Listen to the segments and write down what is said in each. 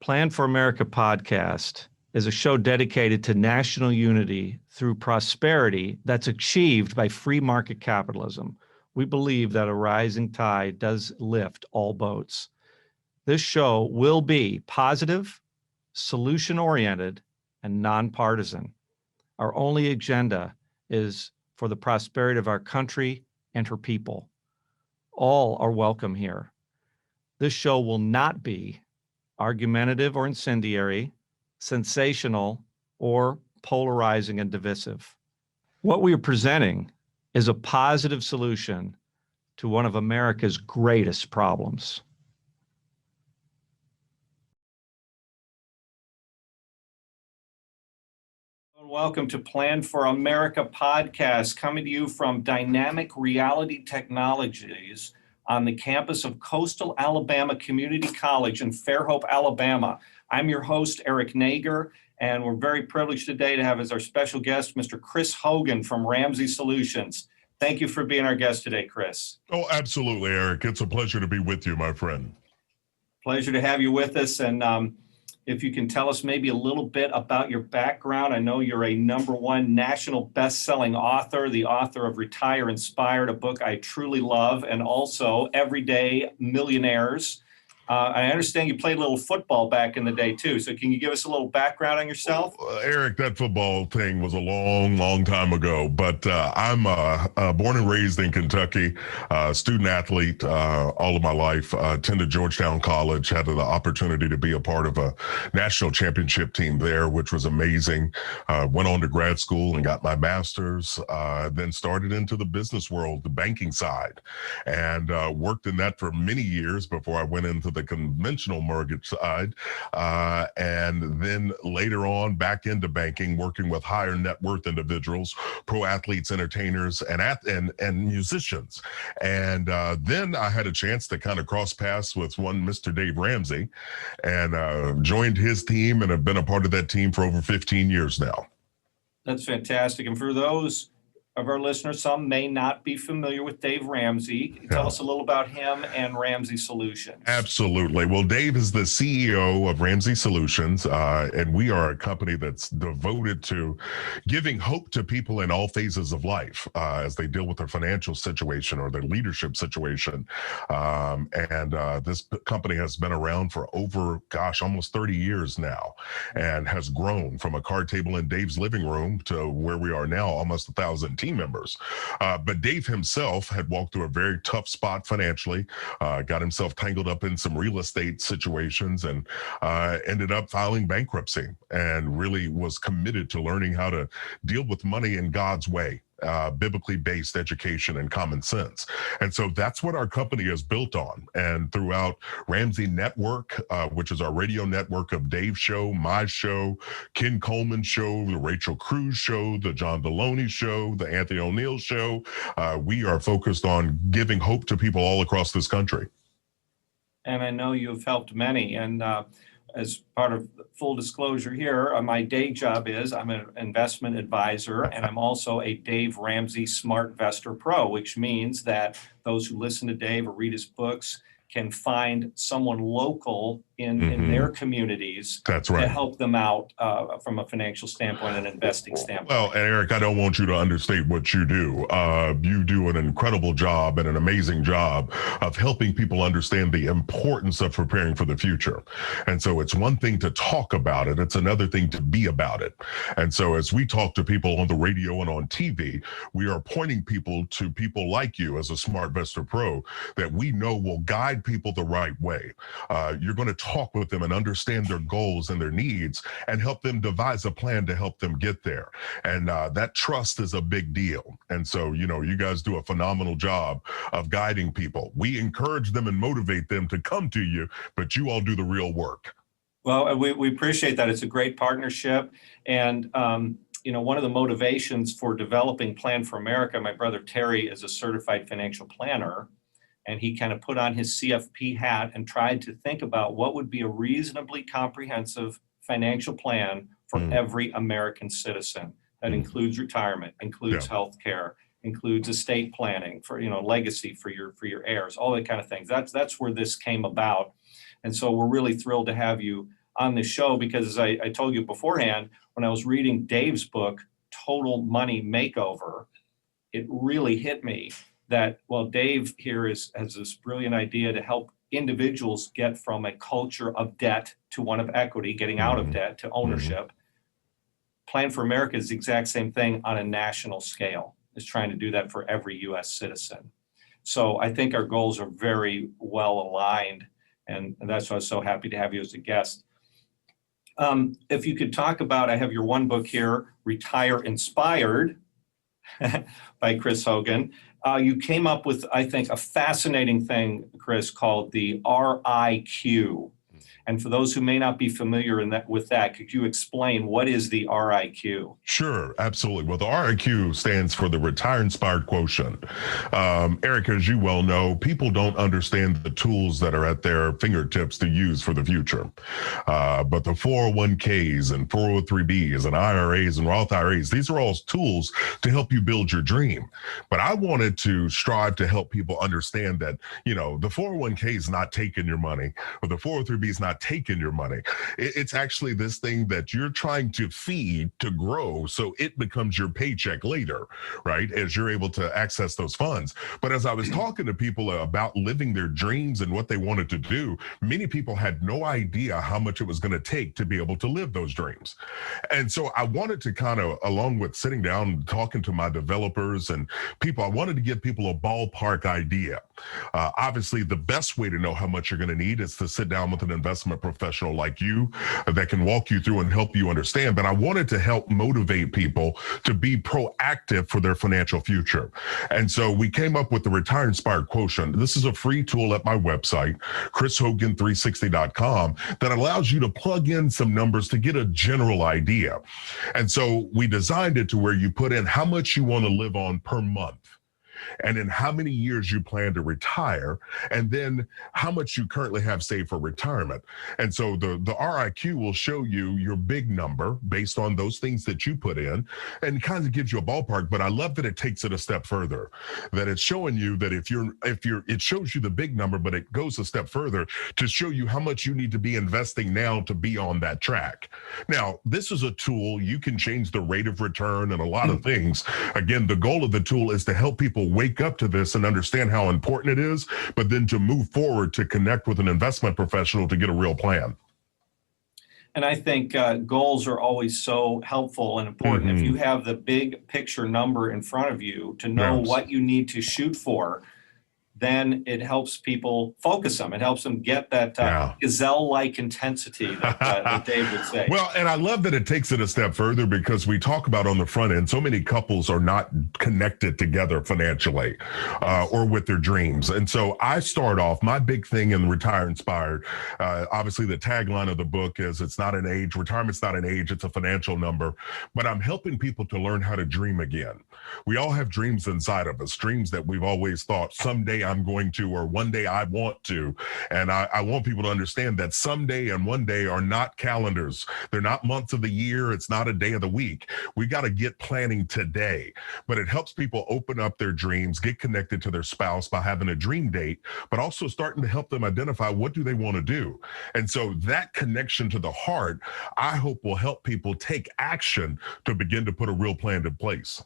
Plan for America podcast is a show dedicated to national unity through prosperity that's achieved by free market capitalism. We believe that a rising tide does lift all boats. This show will be positive, solution-oriented, and nonpartisan. Our only agenda is for the prosperity of our country and her people. All are welcome here. This show will not be argumentative or incendiary, sensational, or polarizing and divisive. What we are presenting is a positive solution to one of America's greatest problems. Welcome to Plan for America podcast, coming to you from Dynamic Reality Technologies on the campus of Coastal Alabama Community College in Fairhope, Alabama. I'm your host, Eric Nager, and we're very privileged today to have as our special guest, Mr. Chris Hogan from Ramsey Solutions. Thank you for being our guest today, Chris. Oh, absolutely, Eric. It's a pleasure to be with you, my friend. Pleasure to have you with us. And if you can tell us maybe a little bit about your background. I know you're a #1 national best-selling author, the author of Retire Inspired, a book I truly love, and also Everyday Millionaires. I understand you played a little football back in the day too. So can you give us a little background on yourself? Eric, that football thing was a long time ago, but I'm born and raised in Kentucky, student athlete all of my life, attended Georgetown College, had the opportunity to be a part of a national championship team there, which was amazing. Went on to grad school and got my master's, then started into the business world, the banking side, and worked in that for many years before I went into the conventional mortgage side, and then later on back into banking, working with higher net worth individuals, pro athletes, entertainers, and musicians. And then I had a chance to kind of cross paths with one Mr. Dave Ramsey, and joined his team and have been a part of that team for over 15 years now. That's fantastic. And for those of our listeners, some may not be familiar with Dave Ramsey. Tell us a little about him and Ramsey Solutions. Absolutely. Well, Dave is the CEO of Ramsey Solutions, and we are a company that's devoted to giving hope to people in all phases of life as they deal with their financial situation or their leadership situation. This company has been around for over, almost 30 years now, and has grown from a card table in Dave's living room to where we are now, almost 1,000 team members. But Dave himself had walked through a very tough spot financially, got himself tangled up in some real estate situations, and ended up filing bankruptcy, and really was committed to learning how to deal with money in God's way. Biblically based education and common sense. And so that's what our company is built on. And throughout Ramsey Network, which is our radio network of Dave's show, my show, Ken Coleman's show, the Rachel Cruz show, the John Deloney show, the Anthony O'Neill show, we are focused on giving hope to people all across this country. And I know you've helped many. And as part of full disclosure here, my day job is I'm an investment advisor, and I'm also a Dave Ramsey Smart Investor Pro, which means that those who listen to Dave or read his books can find someone local in their communities That's right. to help them out from a financial standpoint and investing standpoint. Well, Eric, I don't want you to understate what you do. You do an incredible job and an amazing job of helping people understand the importance of preparing for the future. And so it's one thing to talk about it. It's another thing to be about it. And so as we talk to people on the radio and on TV, we are pointing people to people like you as a Smart Investor Pro that we know will guide people the right way. You're going to talk with them and understand their goals and their needs and help them devise a plan to help them get there. And that trust is a big deal. And so, you guys do a phenomenal job of guiding people. We encourage them and motivate them to come to you, but you all do the real work. Well, we appreciate that. It's a great partnership. And, one of the motivations for developing Plan for America, my brother Terry is a certified financial planner, and he kind of put on his CFP hat and tried to think about what would be a reasonably comprehensive financial plan for every American citizen. That includes retirement, includes health care, includes estate planning for, legacy for your heirs, all that kind of things. That's where this came about. And so we're really thrilled to have you on the show because, as I told you beforehand, when I was reading Dave's book, Total Money Makeover, it really hit me that, well, Dave here has this brilliant idea to help individuals get from a culture of debt to one of equity, getting out of debt to ownership. Plan for America is the exact same thing on a national scale, is trying to do that for every US citizen. So I think our goals are very well aligned, and that's why I was so happy to have you as a guest. If you could talk about, I have your one book here, Retire Inspired by Chris Hogan. You came up with, I think, a fascinating thing, Chris, called the RIQ. And for those who may not be familiar with that, could you explain what is the RIQ? Sure, absolutely. Well, the RIQ stands for the Retire Inspired Quotient. Eric, as you well know, people don't understand the tools that are at their fingertips to use for the future. But the 401ks and 403bs and IRAs and Roth IRAs, these are all tools to help you build your dream. But I wanted to strive to help people understand that, the 401k is not taking your money, or the 403b is not taking your money. It's actually this thing that you're trying to feed to grow so it becomes your paycheck later, right? As you're able to access those funds. But as I was talking to people about living their dreams and what they wanted to do, many people had no idea how much it was going to take to be able to live those dreams. And so I wanted to kind of, along with sitting down and talking to my developers and people, I wanted to give people a ballpark idea. Obviously, the best way to know how much you're going to need is to sit down with an investment professional like you that can walk you through and help you understand. But I wanted to help motivate people to be proactive for their financial future. And so we came up with the Retire Inspired Quotient. This is a free tool at my website, chrishogan360.com, that allows you to plug in some numbers to get a general idea. And so we designed it to where you put in how much you want to live on per month, and in how many years you plan to retire, and then how much you currently have saved for retirement. And so the RIQ will show you your big number based on those things that you put in, and kind of gives you a ballpark. But I love that it takes it a step further, that it's showing you that it shows you the big number, but it goes a step further to show you how much you need to be investing now to be on that track. Now, this is a tool. You can change the rate of return and a lot of things. Again, the goal of the tool is to help people wake up to this and understand how important it is, but then to move forward to connect with an investment professional to get a real plan. And I think goals are always so helpful and important. If you have the big picture number in front of you to know what you need to shoot for, then it helps people focus them. It helps them get that gazelle-like intensity that Dave would say. Well, and I love that it takes it a step further, because we talk about on the front end, so many couples are not connected together financially or with their dreams. And so I start off, my big thing in Retire Inspired, obviously the tagline of the book is, it's not an age, retirement's not an age, it's a financial number. But I'm helping people to learn how to dream again. We all have dreams inside of us, dreams that we've always thought someday I'm going to, or one day I want to. And I want people to understand that someday and one day are not calendars. They're not months of the year. It's not a day of the week. We got to get planning today. But it helps people open up their dreams, get connected to their spouse by having a dream date, but also starting to help them identify what do they want to do. And so that connection to the heart, I hope, will help people take action to begin to put a real plan in place.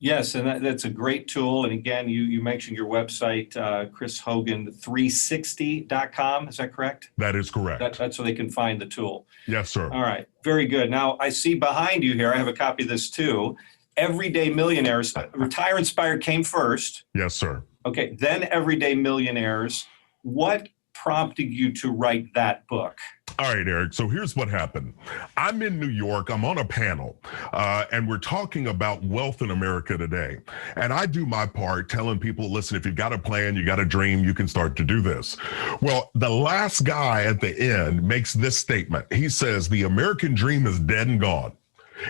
Yes, and that's a great tool. And again, you mentioned your website, chrishogan360.com. Is that correct? That is correct. That's where they can find the tool. Yes, sir. All right, very good. Now, I see behind you here, I have a copy of this too. Everyday Millionaires. Retire Inspired came first. Yes, sir. Okay, then Everyday Millionaires. What prompted you to write that book? All right, Eric. So here's what happened. I'm in New York. I'm on a panel, and we're talking about wealth in America today. And I do my part telling people, listen, if you've got a plan, you got a dream, you can start to do this. Well, the last guy at the end makes this statement. He says, the American dream is dead and gone.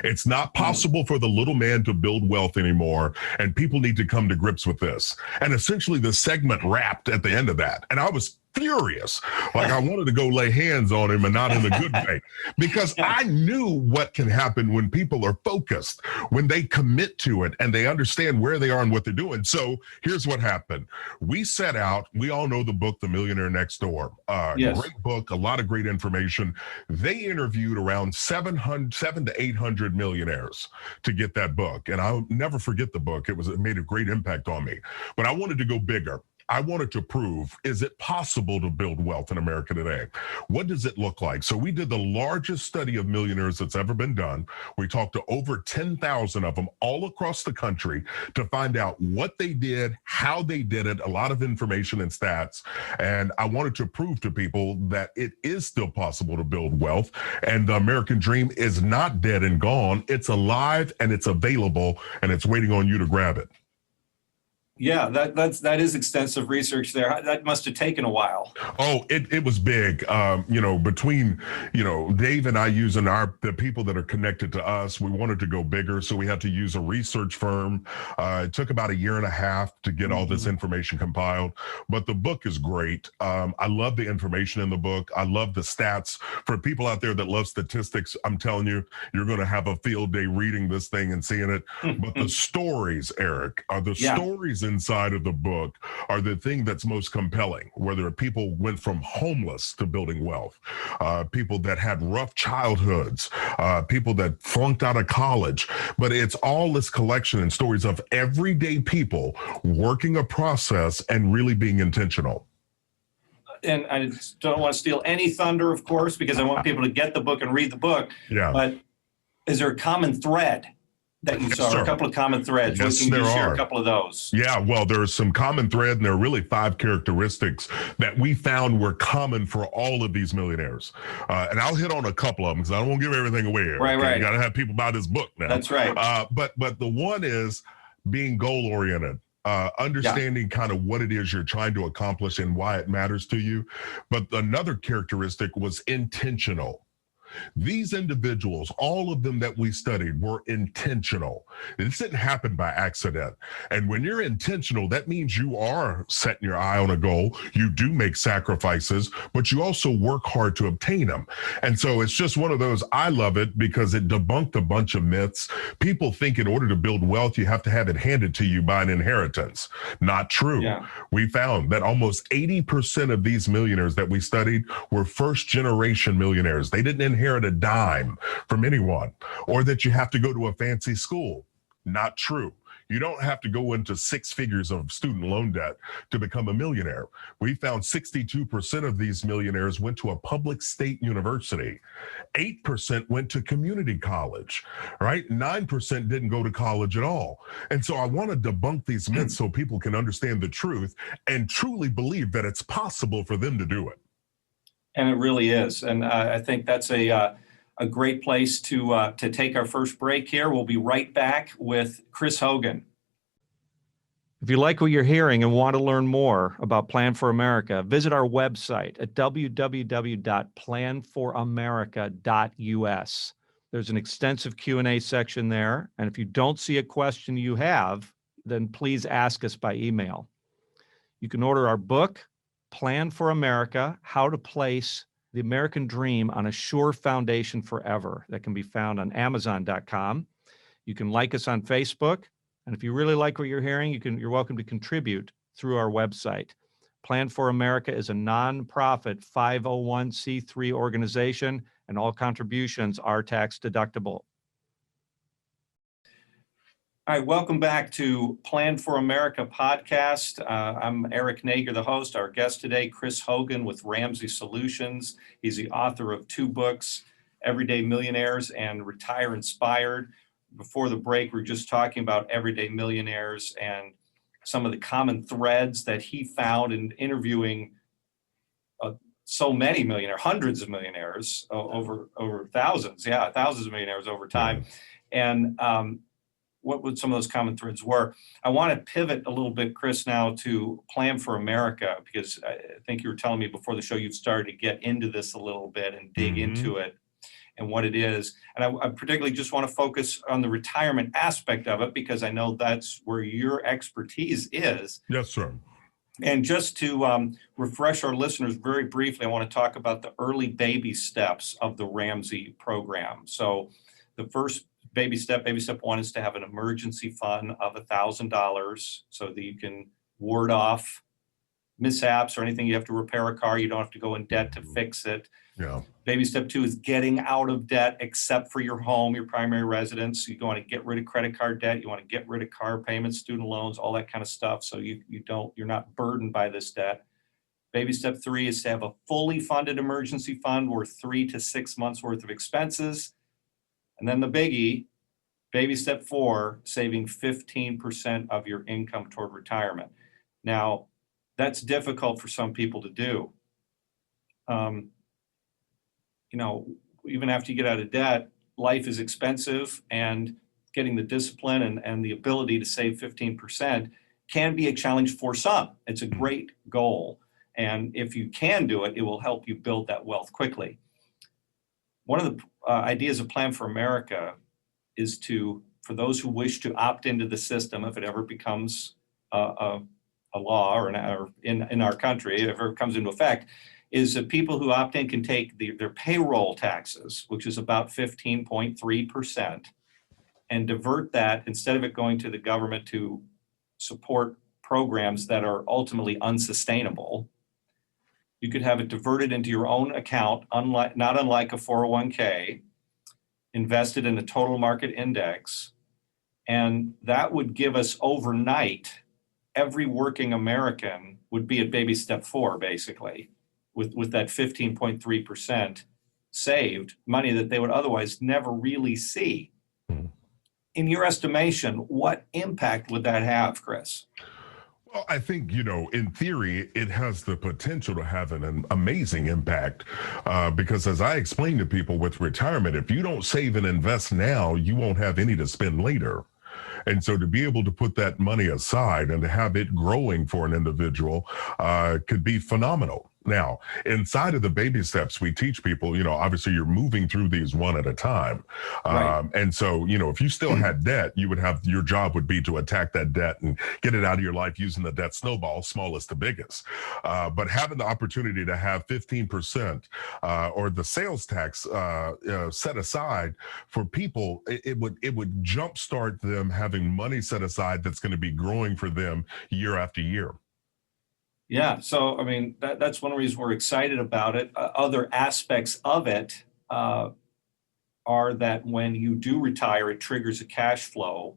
It's not possible for the little man to build wealth anymore, and people need to come to grips with this. And essentially the segment wrapped at the end of that. And I was furious. Like I wanted to go lay hands on him, and not in a good way, because Yeah. I knew what can happen when people are focused, when they commit to it and they understand where they are and what they're doing. So here's what happened. We set out, we all know the book, The Millionaire Next Door. Yes. Great book, a lot of great information. They interviewed around 700 to 800 millionaires to get that book. And I'll never forget the book. It made a great impact on me. But I wanted to go bigger. I wanted to prove, is it possible to build wealth in America today? What does it look like? So we did the largest study of millionaires that's ever been done. We talked to over 10,000 of them all across the country to find out what they did, how they did it, a lot of information and stats. And I wanted to prove to people that it is still possible to build wealth. And the American dream is not dead and gone. It's alive and it's available, and it's waiting on you to grab it. Yeah, that is extensive research there. That must have taken a while. Oh, it was big. Between, Dave and I using the people that are connected to us, we wanted to go bigger. So we had to use a research firm. It took about a year and a half to get all this information compiled, but the book is great. I love the information in the book. I love the stats. For people out there that love statistics, I'm telling you, you're going to have a field day reading this thing and seeing it. But the stories, Eric, are the stories inside of the book are the thing that's most compelling, whether people went from homeless to building wealth, people that had rough childhoods, people that flunked out of college, but it's all this collection and stories of everyday people working a process and really being intentional. And I don't want to steal any thunder, of course, because I want people to get the book and read the book. Yeah. But is there a common thread that you saw, or a couple of common threads? Yes, Can you there share are a couple of those? Yeah, well, there's some common thread, and there are really 5 characteristics that we found were common for all of these millionaires. And I'll hit on a couple of them because I don't want to give everything away. Right, right. You got to have people buy this book now. That's right. But the one is being goal oriented. Understanding kind of what it is you're trying to accomplish and why it matters to you. But another characteristic was intentional. These individuals, all of them that we studied, were intentional. This didn't happen by accident. And when you're intentional, that means you are setting your eye on a goal. You do make sacrifices, but you also work hard to obtain them. And so it's just one of those, I love it because it debunked a bunch of myths. People think in order to build wealth, you have to have it handed to you by an inheritance. Not true. Yeah. We found that almost 80% of these millionaires that we studied were first generation millionaires. They didn't inherit a dime from anyone, or that you have to go to a fancy school. Not true. You don't have to go into 6 figures of student loan debt to become a millionaire. We found 62% of these millionaires went to a public state university. 8% went to community college, right? 9% didn't go to college at all. And so I want to debunk these myths so people can understand the truth and truly believe that it's possible for them to do it. And it really is. And I think that's a great place to take our first break here. We'll be right back with Chris Hogan. If you like what you're hearing and want to learn more about Plan for America, visit our website at www.planforamerica.us. There's an extensive Q&A section there. And if you don't see a question you have, then please ask us by email. You can order our book, Plan for America, How to Place the American Dream on a Sure Foundation Forever. That can be found on Amazon.com. You can like us on Facebook. And if you really like what you're hearing, you're welcome to contribute through our website. Plan for America is a nonprofit 501c3 organization, and all contributions are tax deductible. All right, welcome back to Plan for America podcast. I'm Eric Nager, the host. Our guest today, Chris Hogan with Ramsey Solutions. He's the author of 2 books, Everyday Millionaires and Retire Inspired. Before the break, we were just talking about everyday millionaires and some of the common threads that he found in interviewing so many millionaires, hundreds of millionaires, over thousands, thousands of millionaires over time. And what some of those common threads were. I want to pivot a little bit, Chris, now to Plan for America, because I think you were telling me before the show you've started to get into this a little bit and dig into it and what it is. And I particularly just want to focus on the retirement aspect of it, because I know that's where your expertise is. Yes, sir. And just to refresh our listeners very briefly, I want to talk about the early baby steps of the Ramsey program. So the first baby step one, is to have an emergency fund of $1,000 so that you can ward off mishaps or anything. You have to repair a car, you don't have to go in debt to fix it. Yeah. Baby step two is getting out of debt, except for your home, your primary residence. You want to get rid of credit card debt. You want to get rid of car payments, student loans, all that kind of stuff. So you're not burdened by this debt. Baby step three is to have a fully funded emergency fund worth 3 to 6 months worth of expenses. And then the biggie, baby step four, saving 15% of your income toward retirement. Now, that's difficult for some people to do. Even after you get out of debt, life is expensive, and getting the discipline and the ability to save 15% can be a challenge for some. It's a great goal. And if you can do it, it will help you build that wealth quickly. One of the ideas of Plan for America is for those who wish to opt into the system, if it ever becomes a law or in our country, if it ever comes into effect, is that people who opt in can take their payroll taxes, which is about 15.3%, and divert that, instead of it going to the government to support programs that are ultimately unsustainable. You could have it diverted into your own account, not unlike a 401k, invested in a total market index. And that would give us overnight, every working American would be at baby step four, basically, with that 15.3% saved, money that they would otherwise never really see. In your estimation, what impact would that have, Chris? Well, I think, in theory, it has the potential to have an amazing impact because, as I explain to people with retirement, if you don't save and invest now, you won't have any to spend later. And so to be able to put that money aside and to have it growing for an individual could be phenomenal. Now, inside of the baby steps, we teach people, obviously you're moving through these one at a time. Right. And so, if you still had debt, your job would be to attack that debt and get it out of your life using the debt snowball, smallest to biggest. But having the opportunity to have 15% or the sales tax set aside for people, it would jumpstart them having money set aside that's going to be growing for them year after year. Yeah, so I mean, that's one reason we're excited about it. Other aspects of it are that when you do retire, it triggers a cash flow,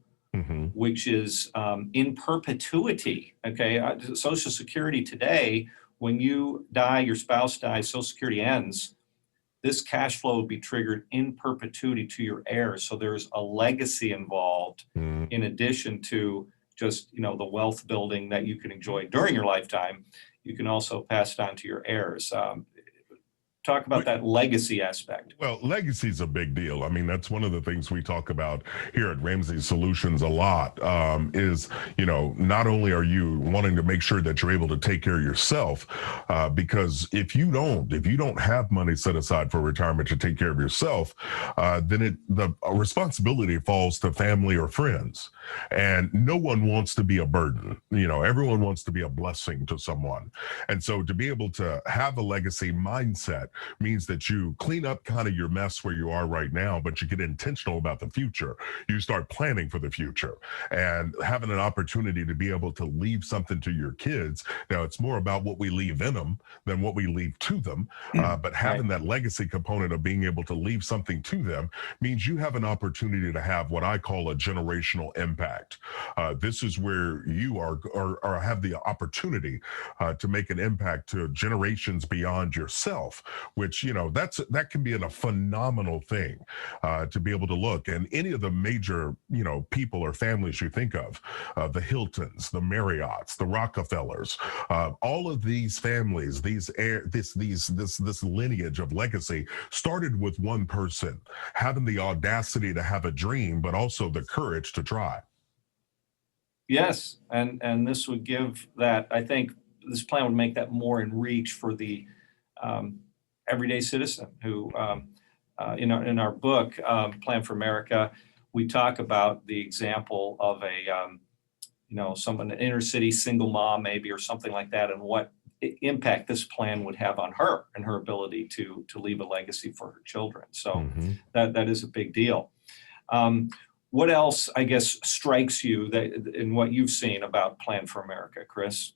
which is in perpetuity. Okay, Social Security today, when you die, your spouse dies, Social Security ends. This cash flow will be triggered in perpetuity to your heirs. So there's a legacy involved in addition to just, the wealth building that you can enjoy during your lifetime. You can also pass it on to your heirs. Talk about that legacy aspect. Well, legacy is a big deal. I mean, that's one of the things we talk about here at Ramsey Solutions a lot is, not only are you wanting to make sure that you're able to take care of yourself, because if you don't have money set aside for retirement to take care of yourself, then the responsibility falls to family or friends. And no one wants to be a burden. Everyone wants to be a blessing to someone. And so to be able to have a legacy mindset means that you clean up kind of your mess where you are right now, but you get intentional about the future. You start planning for the future and having an opportunity to be able to leave something to your kids. Now, it's more about what we leave in them than what we leave to them. But having that legacy component of being able to leave something to them means you have an opportunity to have what I call a generational impact. This is where you are have the opportunity to make an impact to generations beyond yourself, which, that can be a phenomenal thing to be able to look. And any of the major, people or families you think of, the Hiltons, the Marriotts, the Rockefellers, all of these families, this lineage of legacy started with one person having the audacity to have a dream, but also the courage to try. Yes, and this would give that, I think this plan would make that more in reach for the everyday citizen who, in our book, Plan for America, we talk about the example of someone, an inner city single mom maybe, or something like that, and what impact this plan would have on her and her ability to leave a legacy for her children. So that is a big deal. What else, I guess, strikes you that in what you've seen about Plan for America, Chris?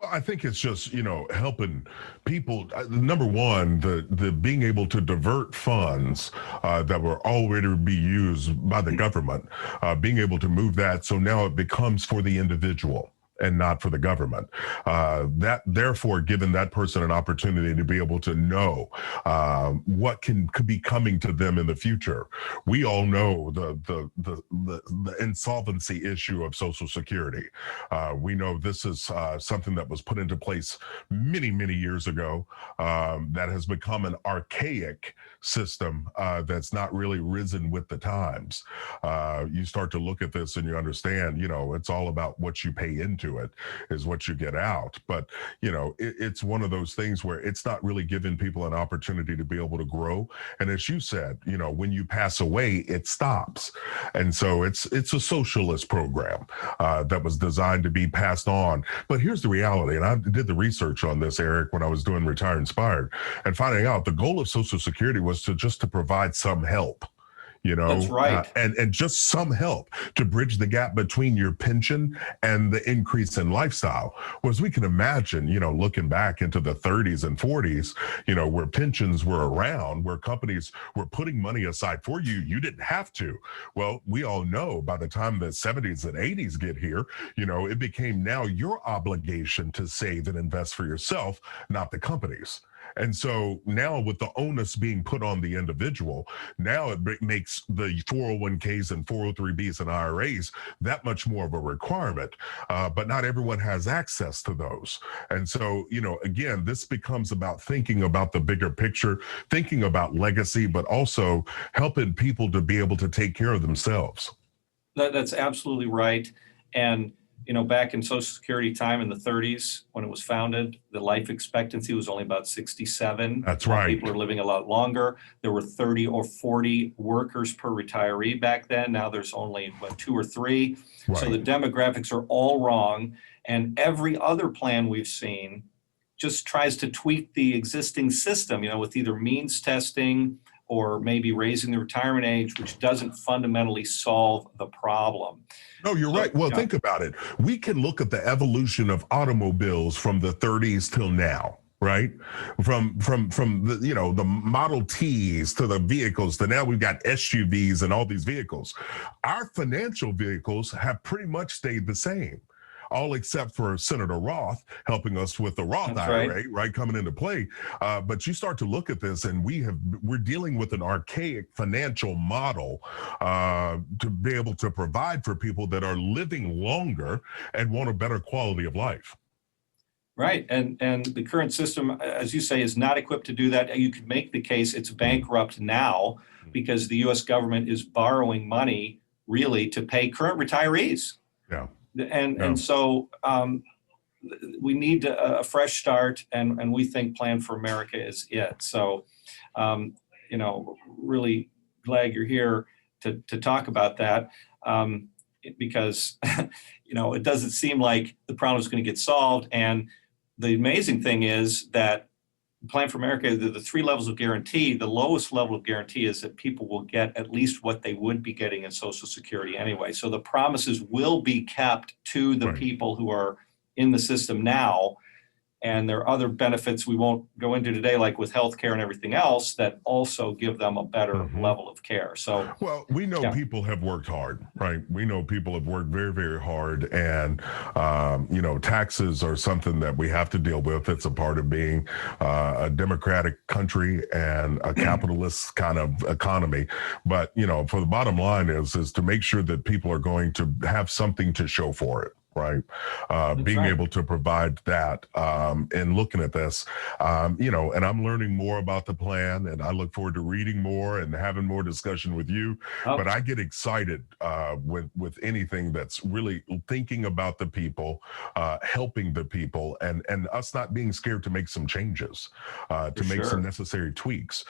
Well, I think it's just, helping people. Number one, the being able to divert funds that were already be used by the government, being able to move that so now it becomes for the individual and not for the government. That therefore giving that person an opportunity to be able to know what could be coming to them in the future. We all know the insolvency issue of Social Security. We know this is something that was put into place many years ago that has become an archaic system that's not really risen with the times. You start to look at this and you understand, it's all about what you pay into it is what you get out. But, it's one of those things where it's not really giving people an opportunity to be able to grow. And as you said, when you pass away, it stops. And so it's a socialist program that was designed to be passed on. But here's the reality. And I did the research on this, Eric, when I was doing Retire Inspired, and finding out the goal of Social Security was to provide some help. That's right. And just some help to bridge the gap between your pension and the increase in lifestyle. Whereas we can imagine, looking back into the 30s and 40s, where pensions were around, where companies were putting money aside for you, you didn't have to. Well, we all know by the time the 70s and 80s get here, it became now your obligation to save and invest for yourself, not the companies. And so now with the onus being put on the individual, now it makes the 401ks and 403bs and IRAs that much more of a requirement. But not everyone has access to those. And so, again, this becomes about thinking about the bigger picture, thinking about legacy, but also helping people to be able to take care of themselves. That's absolutely right. And back in Social Security time in the 30s, when it was founded, the life expectancy was only about 67. That's right. People were living a lot longer. There were 30 or 40 workers per retiree back then. Now there's only 2 or 3. Right. So the demographics are all wrong. And every other plan we've seen just tries to tweak the existing system, with either means testing or maybe raising the retirement age, which doesn't fundamentally solve the problem. No, you're right. Well, think about it. We can look at the evolution of automobiles from the 30s till now, right? From the, the Model Ts to the vehicles to now we've got SUVs and all these vehicles. Our financial vehicles have pretty much stayed the same. All except for Senator Roth helping us with the Roth IRA, right, coming into play. But you start to look at this, and we're dealing with an archaic financial model to be able to provide for people that are living longer and want a better quality of life. Right, and the current system, as you say, is not equipped to do that. You could make the case it's bankrupt now because the U.S. government is borrowing money really to pay current retirees. Yeah. And so we need a fresh start, and we think Plan for America is it. So, really glad you're here to talk about that because, it doesn't seem like the problem is going to get solved. And the amazing thing is that Plan for America, the 3 levels of guarantee, the lowest level of guarantee is that people will get at least what they would be getting in Social Security anyway. So the promises will be kept to the people who are in the system now. And there are other benefits we won't go into today, like with healthcare and everything else, that also give them a better level of care. So, well, we know people have worked hard, right? We know people have worked very, very hard, and taxes are something that we have to deal with. It's a part of being a democratic country and a capitalist kind of economy. But for the bottom line is to make sure that people are going to have something to show for it. right? That's Being right. able to provide that and looking at this, and I'm learning more about the plan, and I look forward to reading more and having more discussion with you. Oh, But I get excited with anything that's really thinking about the people, helping the people, and us not being scared to make some changes, to make some sure. necessary tweaks.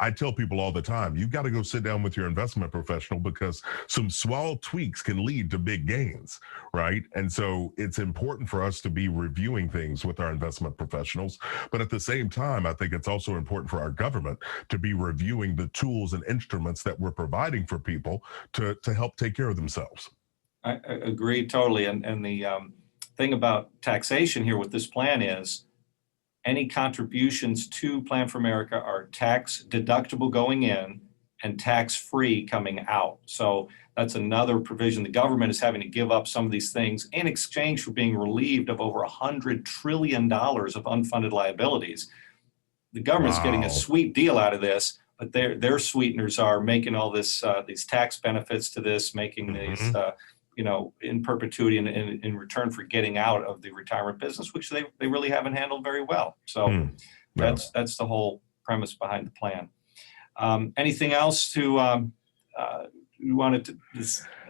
I tell people all the time, you've got to go sit down with your investment professional because some small tweaks can lead to big gains, right? And so it's important for us to be reviewing things with our investment professionals. But at the same time, I think it's also important for our government to be reviewing the tools and instruments that we're providing for people to help take care of themselves. I agree totally. And the thing about taxation here with this plan is any contributions to Plan for America are tax deductible going in and tax free coming out. So that's another provision. The government is having to give up some of these things in exchange for being relieved of over $100 trillion of unfunded liabilities. The government's getting a Wow. sweet deal out of this, but their sweeteners are making all this these tax benefits to this, making these Mhm. in perpetuity in return for getting out of the retirement business, which they really haven't handled very well. So Hmm. Yeah. that's the whole premise behind the plan. Anything else to you wanted to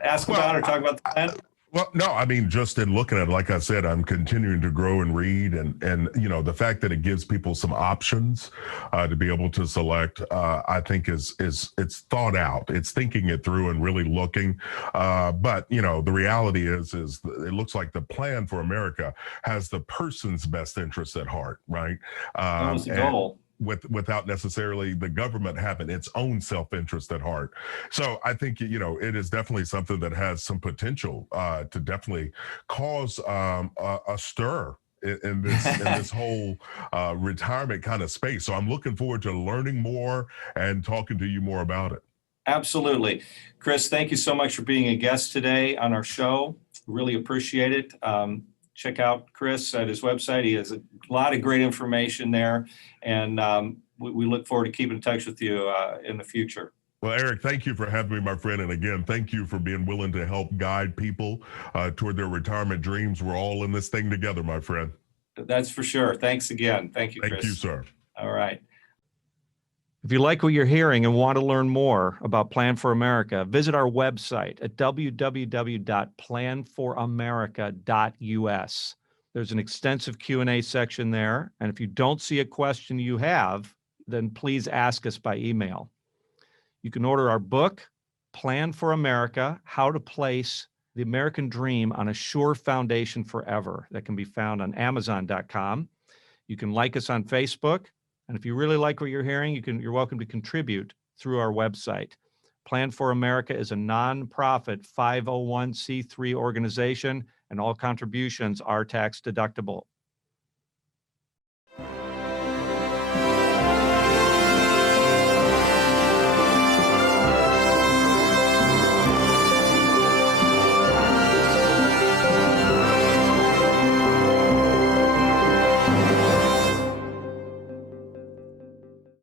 ask Well, about or talk about the plan? Well, no, I mean, just in looking at it, like I said, I'm continuing to grow and read, and the fact that it gives people some options to be able to select, I think is it's thought out. It's thinking it through and really looking. But the reality is it looks like the Plan for America has the person's best interests at heart, right? That was the And goal. without necessarily the government having its own self-interest at heart. So I think it is definitely something that has some potential to definitely cause a stir in this whole retirement kind of space. So I'm looking forward to learning more and talking to you more about it. Absolutely. Chris, thank you so much for being a guest today on our show. Really appreciate it. Check out Chris at his website. He has a lot of great information there. And we look forward to keeping in touch with you in the future. Well, Eric, thank you for having me, my friend. And again, thank you for being willing to help guide people toward their retirement dreams. We're all in this thing together, my friend. That's for sure. Thanks again. Thank you, Thank you, Chris. sir. All right. If you like what you're hearing and want to learn more about Plan for America, visit our website at www.planforamerica.us. There's an extensive Q&A section there, and if you don't see a question you have, then please ask us by email. You can order our book, Plan for America: How to Place the American Dream on a Sure Foundation Forever. That can be found on Amazon.com. You can like us on Facebook. And if you really like what you're hearing, you're welcome to contribute through our website. Plan for America is a nonprofit 501c3 organization, and all contributions are tax deductible.